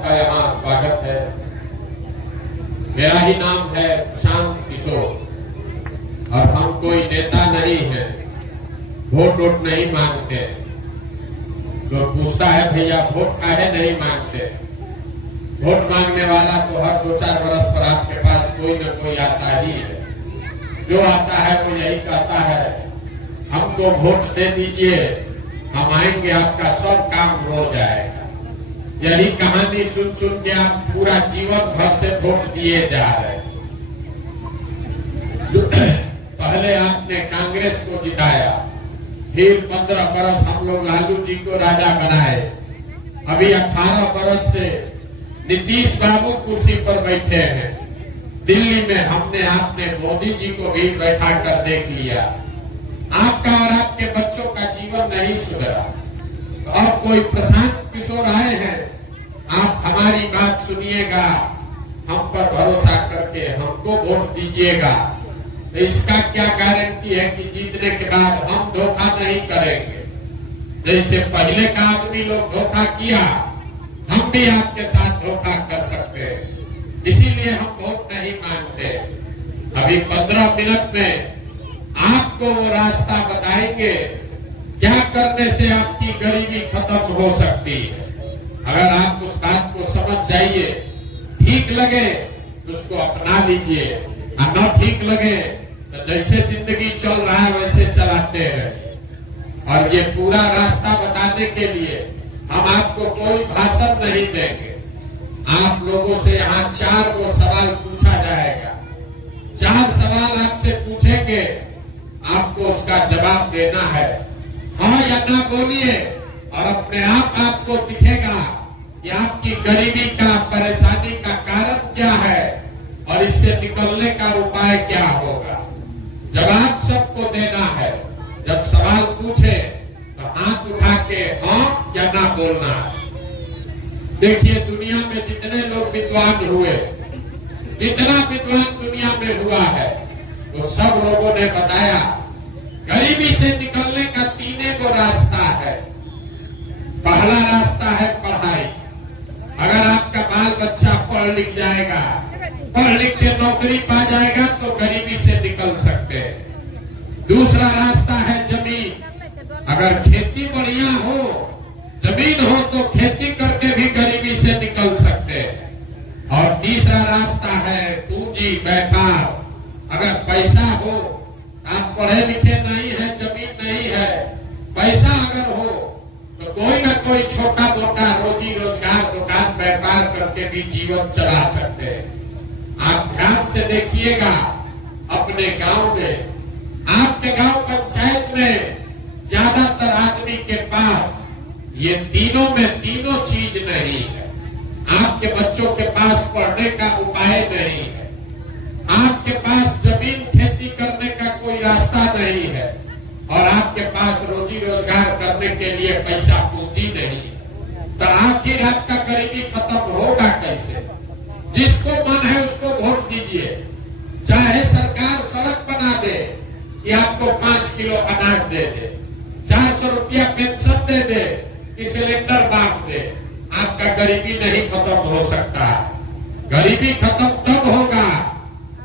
सबका यहाँ स्वागत है। मेरा ही नाम है प्रशांत किशोर और हम कोई नेता नहीं है, वोट वोट नहीं मांगते। जो पूछता है भैया वोट काहे नहीं मांगते, वोट मांगने वाला तो हर 2-4 बरस पर आपके पास कोई न कोई आता ही है। जो आता है वो यही कहता है हमको वोट दे दीजिए, हम आएंगे, आपका सब काम हो जाएगा। यही कहानी सुन सुन के आप पूरा जीवन भर से वोट दिए जा रहे हैं। पहले आपने कांग्रेस को जिताया, फिर 15 बरस हम लोग लालू जी को राजा बनाए, अभी 18 बरस से नीतीश बाबू कुर्सी पर बैठे हैं। दिल्ली में हमने आपने मोदी जी को भी बैठा कर देख लिया। आपका और आपके बच्चों का जीवन नहीं सुधरा। तो अब कोई प्रशांत किशोर आए हैं, आप हमारी बात सुनिएगा, हम पर भरोसा करके हमको वोट दीजिएगा। तो इसका क्या गारंटी है कि जीतने के बाद हम धोखा नहीं करेंगे। जैसे पहले का आदमी लोग धोखा किया, हम भी आपके साथ धोखा कर सकते हैं। इसीलिए हम वोट नहीं मांगते। अभी 15 मिनट में आपको वो रास्ता बताएंगे क्या करने से आपकी गरीबी खत्म हो सकती है। अगर आप उस बात को समझ जाइए, ठीक लगे तो उसको अपना लीजिए, और न ठीक लगे तो जैसे जिंदगी चल रहा है वैसे चलाते रहिए। और ये पूरा रास्ता बताने के लिए हम आपको कोई भाषण नहीं देंगे। आप लोगों से यहाँ 4 गो सवाल पूछा जाएगा। 4 सवाल आपसे पूछेंगे, आपको उसका जवाब देना है, हाँ या ना बोलिए, और अपने आप आपको दिखेगा कि आपकी गरीबी का, परेशानी का कारण क्या है और इससे निकलने का उपाय क्या होगा। जवाब सबको देना है। जब सवाल पूछे तो हाथ उठा के हाँ या ना बोलना है। देखिए दुनिया में जितने लोग विद्वान हुए, जितना विद्वान दुनिया में हुआ है, वो सब लोगों ने बताया गरीबी से निकलने का 3 गो रास्ता है। पहला रास्ता है पढ़ाई। अगर आपका बाल बच्चा पढ़ लिख जाएगा, पढ़ लिख के नौकरी पा जाएगा तो गरीबी से निकल सकते हैं। दूसरा रास्ता है जमीन। अगर खेती बढ़िया हो, जमीन हो, तो खेती करके भी गरीबी से निकल सकते हैं। और तीसरा रास्ता है पूंजी, व्यापार। अगर पैसा हो, आप पढ़े लिखे नहीं है, जमीन नहीं है, पैसा अगर हो तो कोई ना कोई छोटा मोटा रोजी रोजगार, दुकान व्यापार करके भी जीवन चला सकते हैं। आप ध्यान से देखिएगा, अपने गांव में, आपके गांव पंचायत में ज्यादातर आदमी के पास ये तीनों में तीनों चीज नहीं है। आपके बच्चों के पास पढ़ने का उपाय नहीं है, आपके पास जमीन खेती करने का कोई रास्ता नहीं है, और आपके पास रोजी रोजगार करने के लिए पैसा पूंजी नहीं है। तो आखिर आपका गरीबी खत्म होगा कैसे? जिसको मन है उसको वोट दीजिए। चाहे सरकार सड़क बना दे कि आपको 5 किलो अनाज दे दे, 400 रुपया पेंशन दे दे, सिलेंडर बांट दे, आपका गरीबी नहीं खत्म हो सकता। गरीबी खत्म तब होगा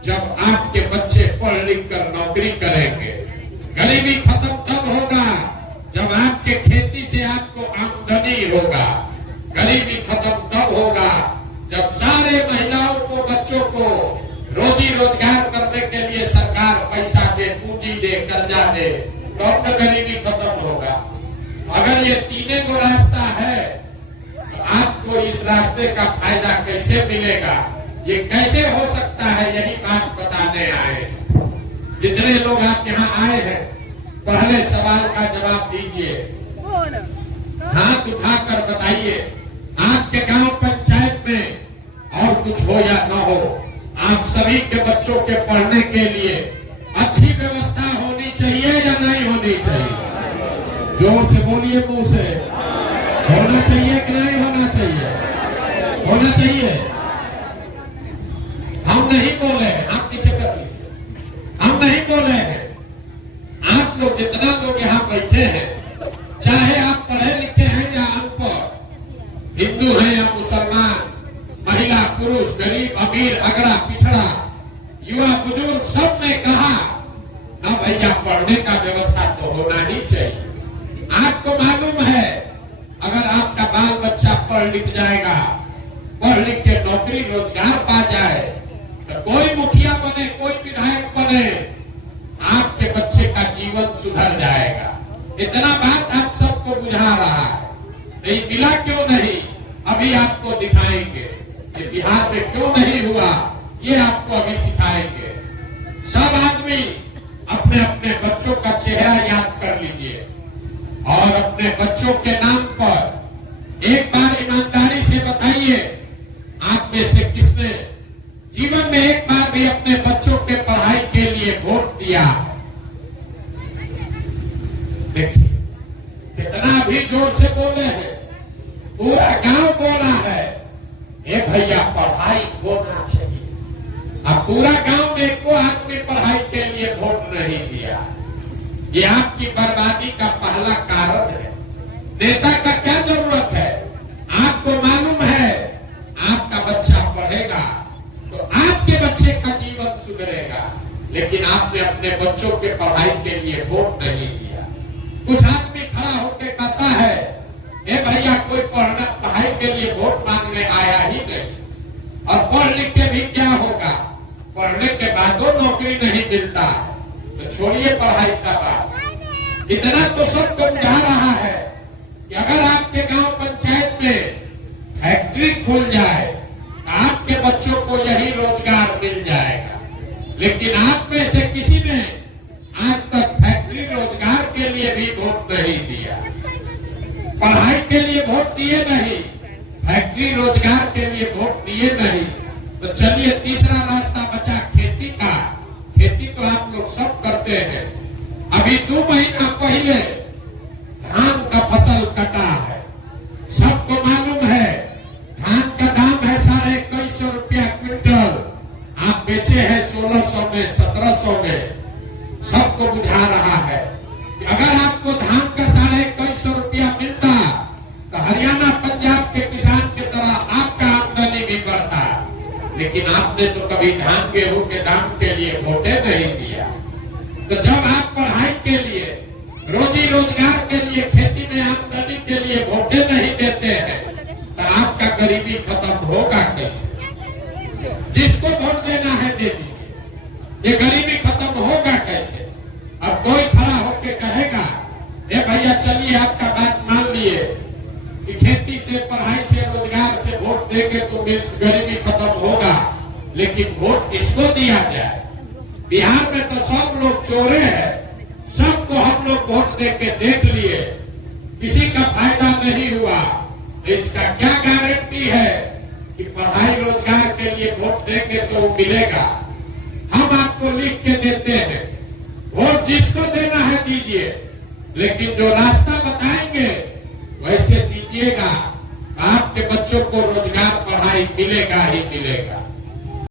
जब आपके बच्चे पढ़ लिख कर नौकरी करेंगे। गरीबी खत्म तब होगा जब आपके खेती से आपको आमदनी होगा। गरीबी खत्म तब होगा जब सारे महिलाओं को, बच्चों को रोजी रोजगार करने के लिए सरकार पैसा दे, पूंजी दे, कर्जा दे, तब तो गरीबी खत्म होगा। अगर ये 3 गो रास्ता है तो आपको इस रास्ते का फायदा कैसे मिलेगा, ये कैसे हो सकता है, यही बात बताने आए हैं। जितने लोग आप यहाँ आए हैं, पहले सवाल का जवाब दीजिए, हाथ उठाकर बताइए, आपके गांव पंचायत में और कुछ हो या न हो, आप सभी के बच्चों के पढ़ने के लिए अच्छी व्यवस्था होनी चाहिए या नहीं होनी चाहिए? जोर से बोलिए, मुंह से। होना चाहिए कि नहीं होना चाहिए? होना चाहिए। हम नहीं बोले, आप पीछे कर लीजिए, हम नहीं बोले हैं। आप लोग जितना लोग यहाँ बैठे हैं, चाहे आप पढ़े लिखे हैं या अनपढ़, हिंदू है या मुसलमान, महिला पुरुष, गरीब अमीर, अगड़ा पिछड़ा, युवा बुजुर्ग, सब ने कहा ना भैया पढ़ने का व्यवस्था तो होना ही चाहिए। आपको मालूम है अगर आपका बाल बच्चा पढ़ लिख जाएगा, पढ़ लिख के नौकरी रोजगार पा जाए, तो कोई मुखिया बने, कोई विधायक बने, आपके बच्चे का जीवन सुधर जाएगा। इतना बात आप सबको बुझा रहा है, नहीं मिला क्यों नहीं, अभी आपको दिखाएंगे कि बिहार में क्यों नहीं हुआ, ये आपको अभी सिखाएंगे। सब आदमी अपने अपने बच्चों का चेहरा याद कर लीजिए और अपने बच्चों के नाम पर एक बार ईमानदारी से बताइए, आप में से किसने जीवन में एक बार भी अपने बच्चों के पढ़ाई के लिए वोट दिया? देखिए कितना भी जोर से बोले हैं, पूरा गांव बोला है ए भैया पढ़ाई होना चाहिए। अब पूरा गांव में को आदमी पढ़ाई के लिए वोट नहीं दिया, ये आपकी बर्बादी का पहला कारण है। नेता का क्या जरूरत है? आपको मालूम है आपका बच्चा पढ़ेगा तो आपके बच्चे का जीवन सुधरेगा, लेकिन आपने अपने बच्चों के पढ़ाई के लिए वोट नहीं दिया। कुछ आदमी खड़ा होकर कहता है ए भैया कोई पढ़ाई के लिए वोट मांगने आया ही नहीं, और पढ़ लिख के भी क्या होगा, पढ़ने के बाद नौकरी नहीं मिलता, तो छोड़िए पढ़ाई का बात। इतना तो सबको बुझा रहा है कि अगर आपके गांव पंचायत में फैक्ट्री खुल जाए, आपके बच्चों को यही रोजगार मिल जाएगा, लेकिन आप में से किसी ने आज तक फैक्ट्री रोजगार के लिए भी वोट नहीं दिया, पढ़ाई के लिए वोट दिए नहीं, फैक्ट्री रोजगार के लिए वोट दिए नहीं। तो चलिए तीसरा रास्ता बचा खेती का। खेती तो आप लोग सब करते हैं। अभी 2 महीना पहले धान का फसल कटा है, सबको मालूम है धान का दाम है 2150 रुपया क्विंटल, आप बेचे हैं 1600 में, 1700 में। सबको बुझा रहा है कि अगर आपको धान का 2150 रुपया मिलता तो हरियाणा पंजाब के किसान की तरह आपका आमदनी भी बढ़ता, लेकिन आपने तो कभी धान गेहूं के दाम के लिए वोटे नहीं दिया। तो जब आप पढ़ाई के लिए, रोजी रोजगार के लिए, खेती में आमदनी के लिए वोटे नहीं देते हैं, तो आपका गरीबी खत्म होगा कैसे? जिसको वोट देना है दे दीजिए, ये गरीबी खत्म होगा कैसे? अब कोई खड़ा होकर कहेगा ए भैया चलिए आपका बात मान लिए कि खेती से, पढ़ाई से, रोजगार से वोट देके तो गरीबी खत्म होगा, लेकिन वोट किसको दिया जाए? बिहार में तो सब लोग चोरे हैं, सबको हम लोग वोट देके देख लिए, किसी का फायदा नहीं हुआ। इसका क्या गारंटी है कि पढ़ाई रोजगार के लिए वोट देंगे तो मिलेगा? हम आपको लिख के देते हैं, वोट जिसको देना है दीजिए, लेकिन जो रास्ता बताएंगे वैसे दीजिएगा, आपके बच्चों को रोजगार, पढ़ाई मिलेगा ही मिलेगा।